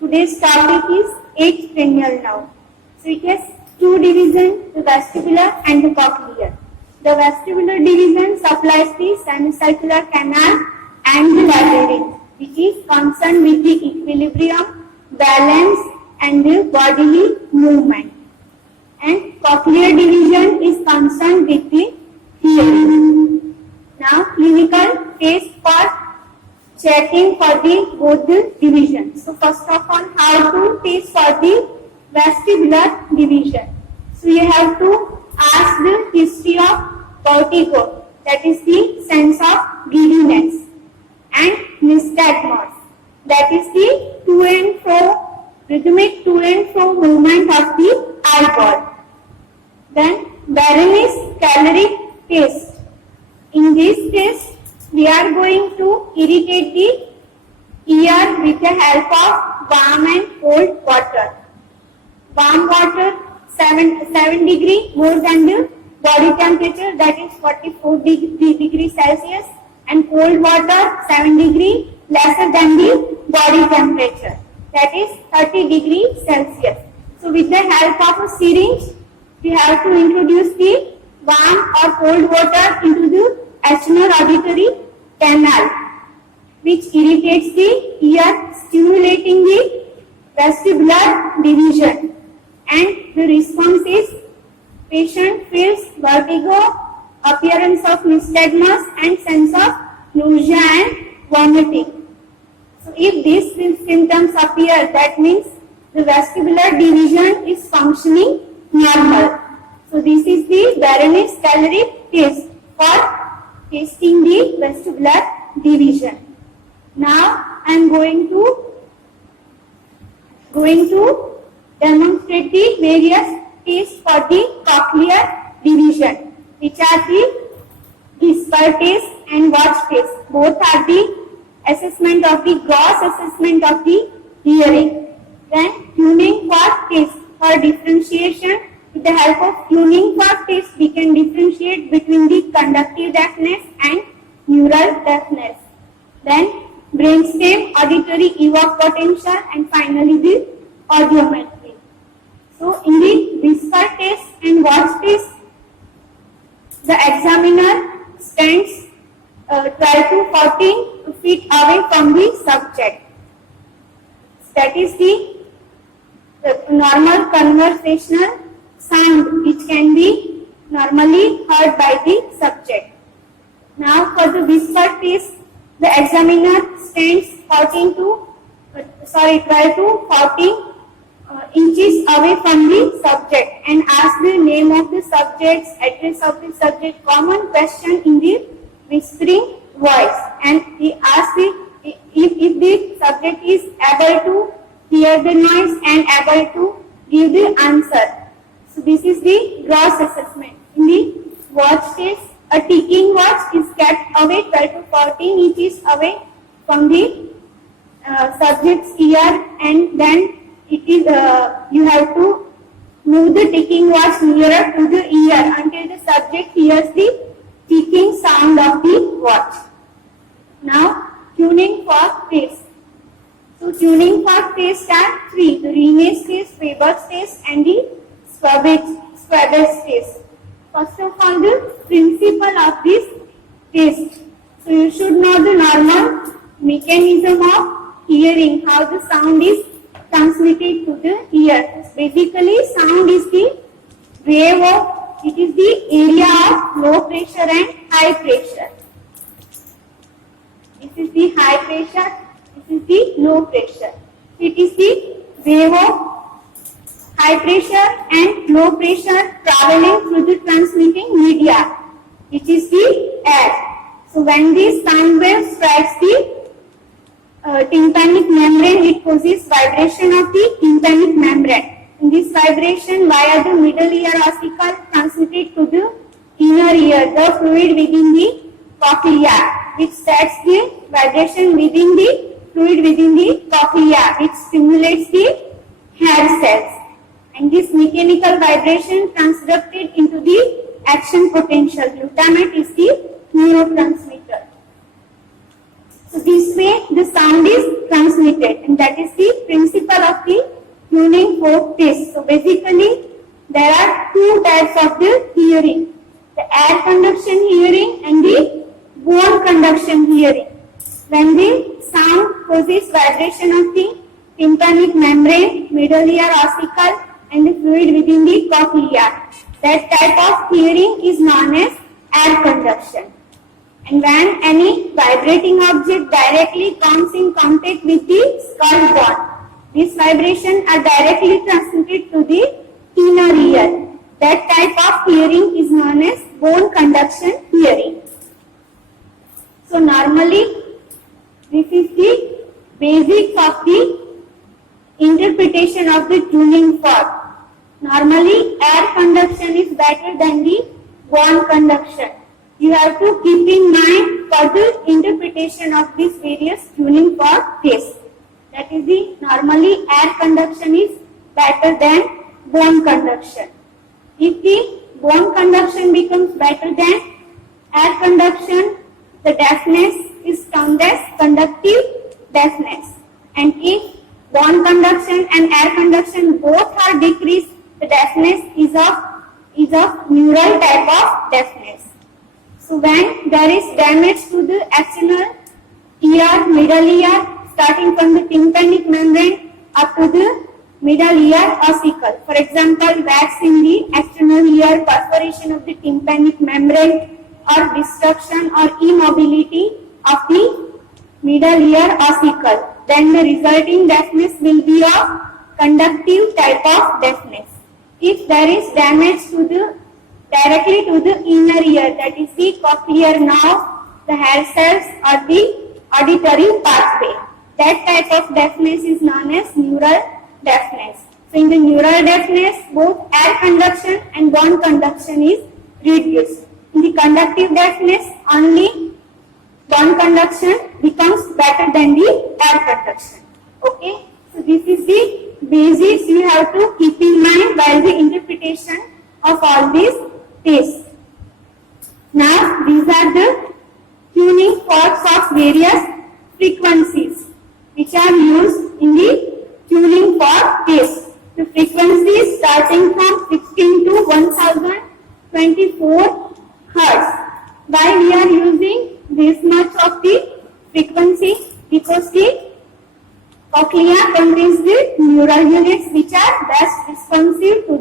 Today's topic is eighth cranial nerve. So it has two divisions, the vestibular and the cochlear. The vestibular division supplies the semicircular canal and the labyrinth, which is concerned with the equilibrium, balance and the bodily movement. And cochlear division is concerned with the hearing. Now clinical test for checking for the both the divisions. So first of all, how to test for the vestibular division. So you have to ask the history of vertigo, that is the sense of giddiness, and nystagmus, that is the to and fro, rhythmic to and fro movement of the eyeball. Then Berenice caloric test. In this test, we are going to irrigate the ear with the help of warm and cold water. Warm water 7 degree more than the body temperature, that is 44 degrees Celsius, and cold water 7 degree lesser than the body temperature, that is 30 degrees Celsius. So with the help of a syringe, we have to introduce the warm or cold water into the auditory canal, which irritates the ear, stimulating the vestibular division. And the response is patient feels vertigo, appearance of nystagmus and sense of nausea and vomiting. So if these symptoms appear, that means the vestibular division is functioning normal. So this is the Berenice caloric test for testing the vestibular division. Now I am going to demonstrate the various tests for the cochlear division, which are the whisper test and watch test. Both are the assessment of the gross assessment of the hearing. Then tuning fork test for differentiation. With the help of tuning fork test, we can differentiate between the conductive deafness and neural deafness. Then brainstem auditory evok potential, and finally the audiometry. So in the whisper test and watch test, the examiner stands 12 to 14 feet away from the subject. That is the normal conversational sound which can be normally heard by the subject. Now for the whisper test, the examiner stands 12 to 14 inches away from the subject and asks the name of the subject, address of the subject, common question in the whispering voice, and he asks if the subject is able to hear the noise and able to give the answer. So this is the gross assessment. In the watch test, a ticking watch is kept away 12 to 14 inches away from the subject's ear, and then it is you have to move the ticking watch nearer to the ear until the subject hears the ticking sound of the watch. Now tuning fork test. So tuning fork tests are three: the Reines test, Weber's test, and the Swabb's test. First of all, the principle of this test. So you should know the normal mechanism of hearing, how the sound is transmitted to the ear. Basically, sound is the wave of, it is the area of low pressure and high pressure. This is the high pressure, this is the low pressure. It is the wave of high pressure and low pressure traveling through the transmitting media, which is the air. So when this sound wave strikes the tympanic membrane, it causes vibration of the tympanic membrane. And this vibration via the middle ear ossicle transmitted to the inner ear, the fluid within the cochlea, which sets the vibration within the fluid within the cochlea, which stimulates the hair cells. And this mechanical vibration transducted into the action potential. Glutamate is the neurotransmitter. So this way the sound is transmitted, and that is the principle tuning fork test. So basically there are two types of the hearing, the air conduction hearing and the bone conduction hearing. When the sound causes vibration of the tympanic membrane, middle ear ossicle and the fluid within the cochlea, that type of hearing is known as air conduction. And when any vibrating object directly comes in contact with the skull bone, these vibrations are directly transmitted to the inner ear. That type of hearing is known as bone conduction hearing. So normally this is the basics of the interpretation of the tuning fork. Normally air conduction is better than the bone conduction. You have to keep in mind for the interpretation of these various tuning fork tests. That is the normally air conduction is better than bone conduction. If the bone conduction becomes better than air conduction, the deafness is termed as conductive deafness. And if bone conduction and air conduction both are decreased, the deafness is of neural type of deafness. So when there is damage to the external ear, middle ear, starting from the tympanic membrane up to the middle ear ossicle. For example, wax in the external ear, perforation of the tympanic membrane, or destruction or immobility of the middle ear ossicle, then the resulting deafness will be of conductive type of deafness. If there is damage to the directly to the inner ear, that is the cochlear nerve, the hair cells or the auditory pathway, that type of deafness is known as neural deafness. So in the neural deafness, both air conduction and bone conduction is reduced. In the conductive deafness, only bone conduction becomes better than the air conduction. Okay, so this is the basics you have to keep in mind while the interpretation of all these tests. Now these are the tuning forks of various frequencies which are used in the tuning fork test. The frequencies starting from 16 to 1024 Hertz. Why we are using this much of the frequency? Because the cochlea contains the neural units which are best responsive to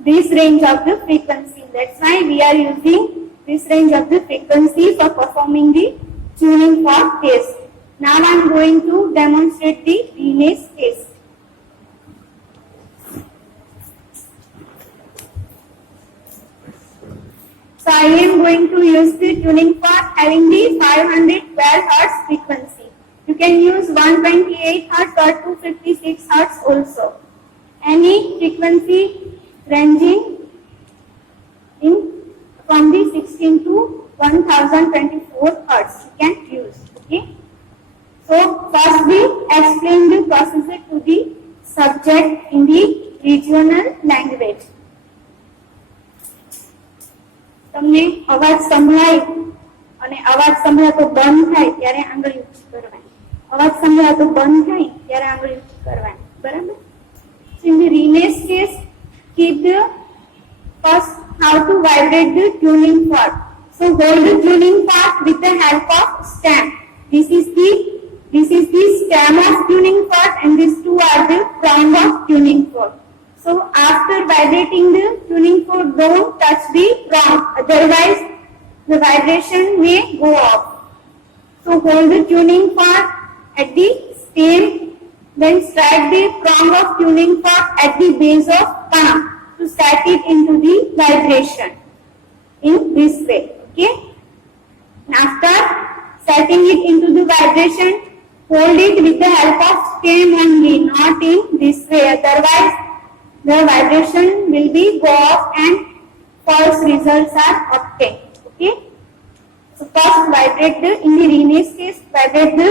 this range of the frequency. That's why we are using this range of the frequency for performing the tuning fork test. Now I am going to demonstrate the Renes test. So I am going to use the tuning fork having the 512 Hz frequency. You can use 128 Hz or 256 Hz also. Any frequency ranging from the 16 to 1024 Hz you can use. Okay. So first we explain the procedure to the subject in the regional language. તમને અવાજ સંભળાય અને અવાજ સંભળાતો બંધ થાય ત્યારે આંગળી ઊંચી કરવાની, અવાજ સંભળાતો બંધ થાય ત્યારે આંગળી ઊંચી કરવાની, બરાબર? So in the Renes case, keep the first how to vibrate the tuning fork. So hold the tuning fork with the help of stem. This is the stem of tuning fork and these two are the prong of tuning fork. So after vibrating the tuning fork, don't touch the prong, otherwise the vibration may go off. So hold the tuning fork at the stem, then strike the prong of tuning fork at the base of palm to set it into the vibration in this way. Okay. And after setting it into the vibration, hold it with the help of stem only, not in this way, otherwise the vibration will be go off and false results are obtained. Okay. So first vibrate the, in the Renes case, vibrate the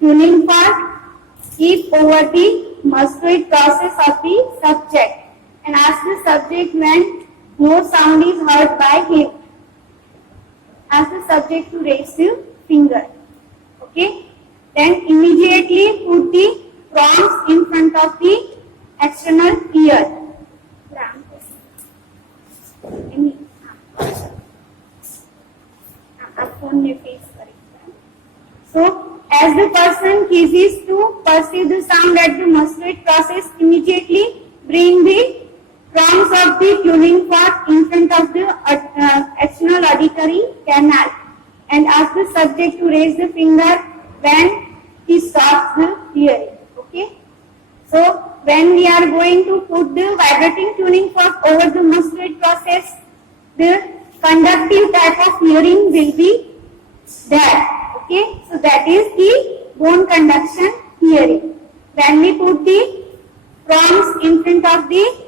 tuning fork, keep over the muscular process of the subject and ask the subject when no sound is heard by him. Ask the subject to raise the finger. Okay. Then immediately put the prongs in front of the external ear. So, as the person ceases to perceive the sound at the muscular process, immediately bring the prongs of the tuning fork in front of the external auditory canal and ask the subject to raise the finger when he stops the hearing. Okay. So, when we are going to put the vibrating tuning fork over the muscular process, the conductive type of hearing will be there. Okay, so that is the bone conduction hearing. When we put the prongs in front of the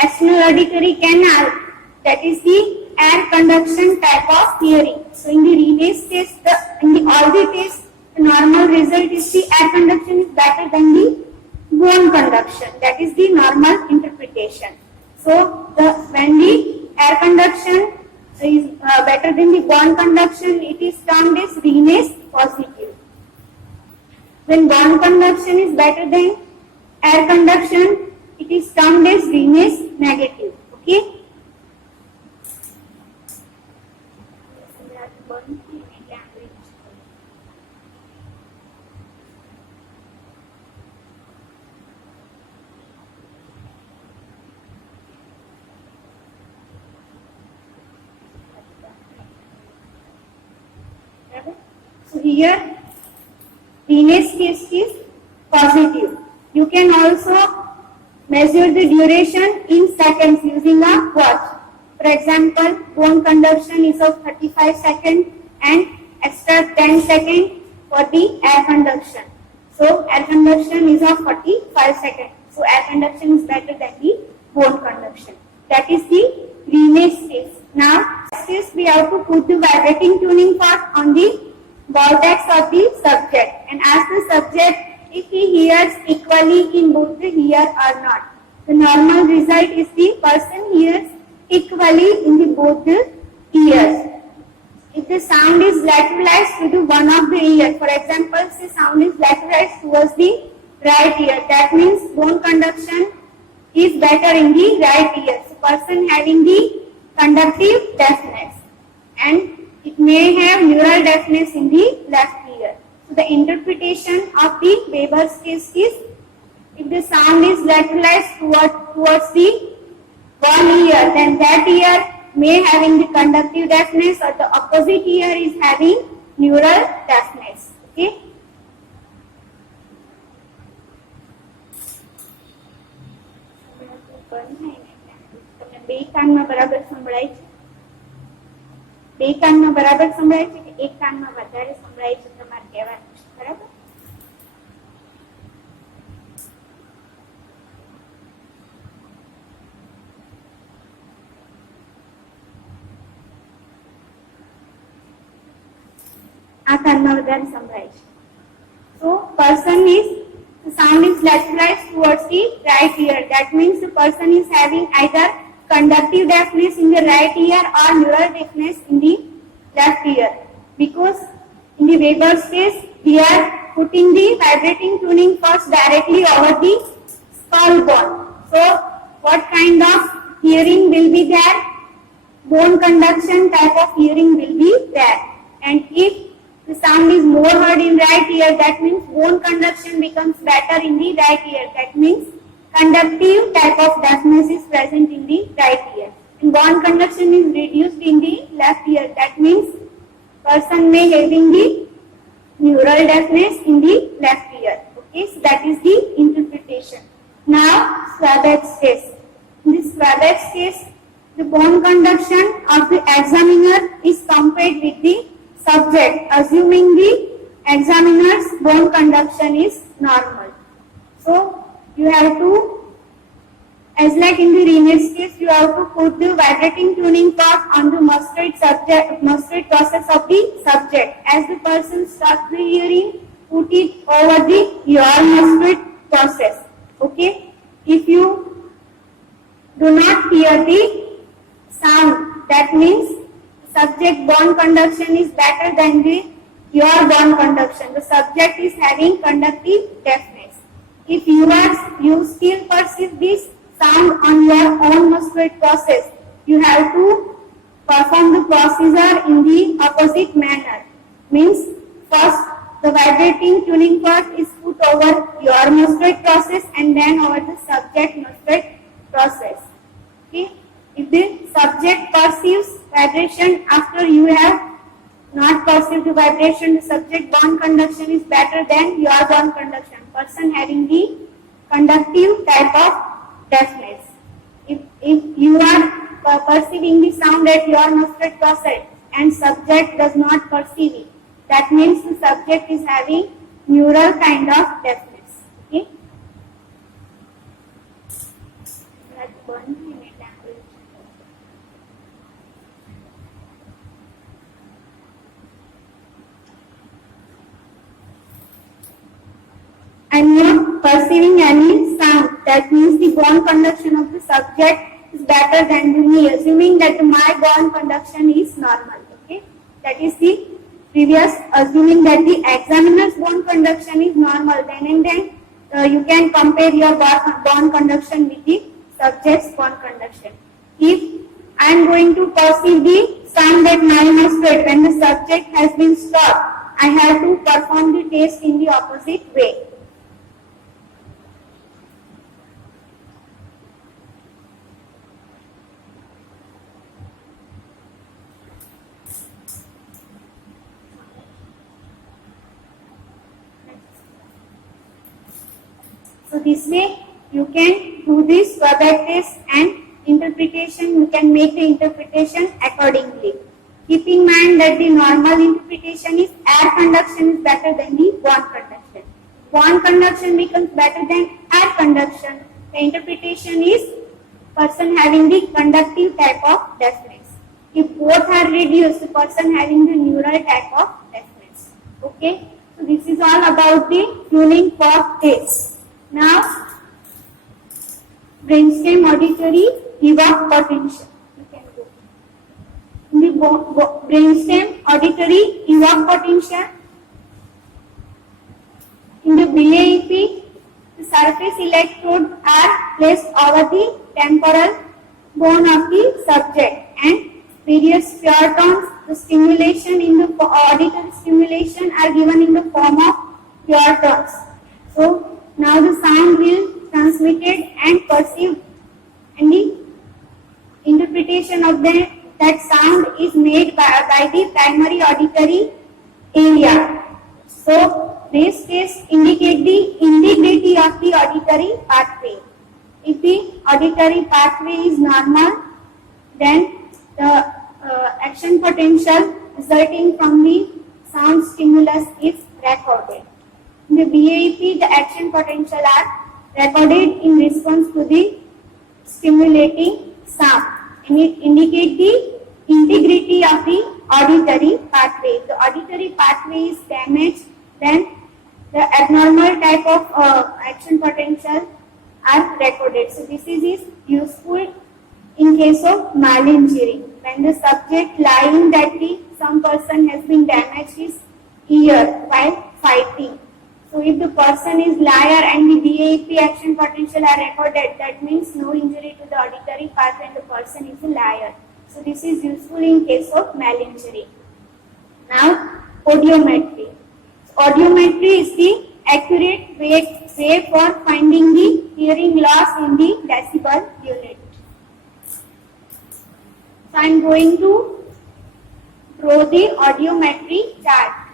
external auditory canal, that is the air conduction type of hearing. So in the Renes test, in all the tests, the normal result is the air conduction is better than the bone conduction. That is the normal interpretation. So when the air conduction is better than the bone conduction, it is termed as Renes positive. When bone conduction is better than air conduction, it is termed as Renes negative. Okay. So here, Renes test is positive. You can also measure the duration in seconds using a watch. For example, bone conduction is of 35 seconds and extra 10 seconds for the air conduction. So air conduction is of 45 seconds. So air conduction is better than the bone conduction. That is the Renes test. Now, test we have to put the vibrating tuning fork on the vortex of the subject and ask the subject if he hears equally in both the ear or not. The normal result is the person hears equally in the both the ears. If the sound is lateralized to the one of the ear, for example, the sound is lateralized towards the right ear, that means bone conduction is better in the right ear. So person having the conductive deafness and it may have neural deafness in the left ear. So the interpretation of the Weber's test is if the sound is lateralized towards the one ear, then that ear may having the conductive deafness or the opposite ear is having neural deafness. Okay. બે કાનમાં બરાબર સંભળાય છે? બે કાનમાં બરાબર સંભળાય છે કે એક કાનમાં વધારે સંભળાય છે તમારે કહેવાનું છે, બરાબર? આ કાનમાં વધારે સંભળાય છે. So person is the sound is lateralized towards the right ear. That means the person is having either conductive deafness in the right ear or neural deafness in the left ear. Because in the Weber's test, we are putting the vibrating tuning forks directly over the skull bone. So, what kind of hearing will be there? Bone conduction type of hearing will be there. And if the sound is more heard in right ear, that means bone conduction becomes better in the right ear. That means conductive type of deafness is present in the right ear. And bone conduction is reduced in the left ear. That means person may having the neural deafness in the left ear. Okay, so that is the interpretation. Now, Swabat's test. In this Swabat's test, the bone conduction of the examiner is compared with the subject, assuming the examiner's bone conduction is normal. So, you have to, as like in the Renes case, you have to put the vibrating tuning fork on the muscular process of the subject. As the person starts the hearing, put it over the your muscular process. Okay? If you do not hear the sound, that means subject bone conduction is better than the your bone conduction. The subject is having conductive deafness. If you still perceive this sound on your own muscular process, you have to perform the procedure in the opposite manner. Means first the vibrating tuning fork is put over your muscular process and then over the subject muscular process. Okay. If the subject perceives vibration after you have not perceived the vibration, the subject bone conduction is better than your bone conduction. Person having the conductive type of deafness. If you are perceiving the sound at your muscular process and subject does not perceive it, that means the subject is having neural kind of deafness. Okay. That's 1 minute language. I'm not perceiving any sound. That means the bone conduction of the subject is better than me, assuming that my bone conduction is normal. Okay, that is the previous assuming that the examiner's bone conduction is normal. Then and then you can compare your bone conduction with the subject's bone conduction. If I am going to perceive the sound at my muscle when the subject has been stopped, I have to perform the test in the opposite way. So this way you can do this verbal test and interpretation. You can make the interpretation accordingly. Keep in mind that the normal interpretation is air conduction is better than the bone conduction. Bone conduction becomes better than air conduction. The interpretation is person having the conductive type of deafness. If both are reduced, the person having the neural type of deafness. Okay. So this is all about the tuning fork test. Now, brainstem auditory evoke potential. You can go. In the brainstem auditory evoke potential. In the BAEP, the surface electrodes are placed over the temporal bone of the subject and various pure tones. The stimulation in the auditory stimulation are given in the form of pure tones. So, now the sound will transmitted and perceived and the interpretation of that sound is made by the primary auditory area. So this test indicate the integrity of the auditory pathway. If the auditory pathway is normal, then the action potential resulting from the sound stimulus is recorded. In the BAEP, the action potential are recorded in response to the stimulating sound and it indicates the integrity of the auditory pathway. If the auditory pathway is damaged, then the abnormal type of action potential are recorded. So this is useful in case of malinjury. When the subject lying that some person has been damaged his ear while fighting. So if the person is liar and the BAEP action potential are recorded, that means no injury to the auditory pathway and the person is a liar. So this is useful in case of malinjury. Now audiometry. Audiometry is the accurate way for finding the hearing loss in the decibel unit. So I am going to draw the audiometry chart.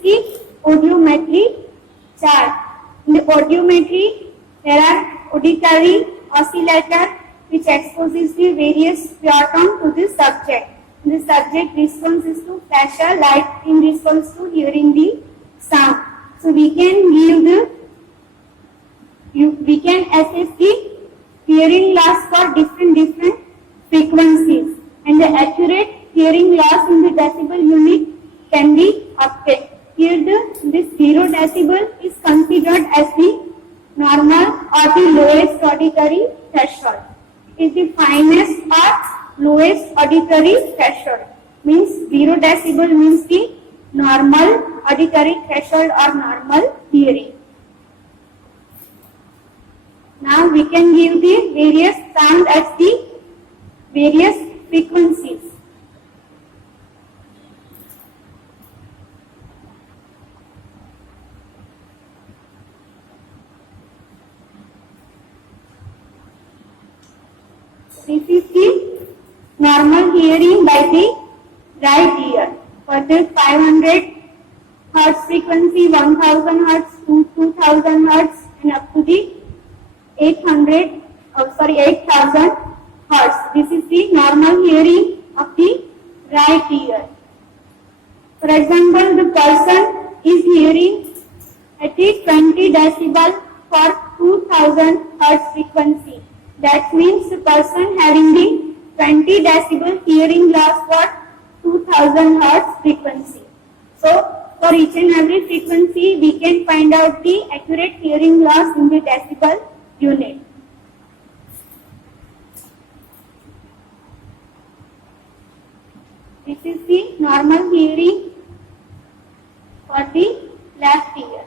the audiometry chart. In the audiometry, there are auditory oscillator which exposes the various waveform to the subject. The subject responses to flash a light in response to hearing the sound. So we can assess the hearing loss for different frequencies, and the accurate hearing loss in the decibel unit can be obtained. Here this 0 decibel is considered as the normal or the lowest auditory threshold. It is the finest or lowest auditory threshold. Means 0 decibel means the normal auditory threshold or normal hearing. Now we can give the various sound at the various frequencies. This is the normal hearing by the right ear. For the 500 Hertz frequency, 1000 Hertz, 2000 Hertz, and up to the 8000 Hertz. This is the normal hearing of the right ear. For example, the person is hearing at the 20 decibel for 2000 Hertz frequency. That means the person having the 20 decibel hearing loss for 2000 Hertz frequency. So, for each and every frequency, we can find out the accurate hearing loss in the decibel unit. This is the normal hearing for the left ear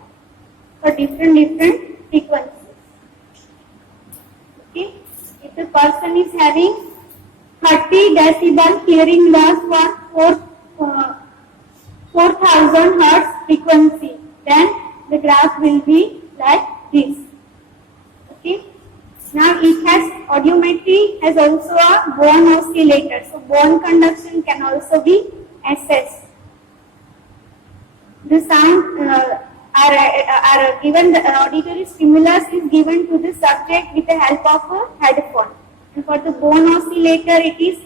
for different frequencies. Okay, if the person is having 30 decibel hearing loss for 4000 Hertz frequency, then the graph will be like this. Okay. Now it has audiometry has also a bone oscillator. So bone conduction can also be assessed. The sound are given, the auditory stimulus is given to the subject with the help of a headphone. And for the bone oscillator, it is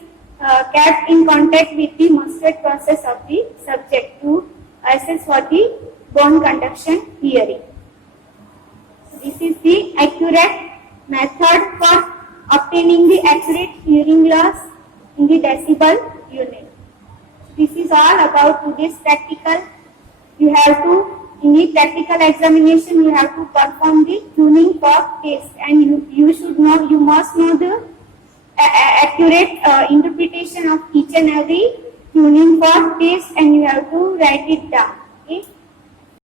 kept in contact with the Mostert process of the subject to assess for the bone conduction hearing. This is the accurate method for obtaining the accurate hearing loss in the decibel unit. This is all about today's practical. You have to, in the practical examination, you have to perform the tuning fork test, and you must know the accurate interpretation of each and every tuning fork test, and you have to write it down.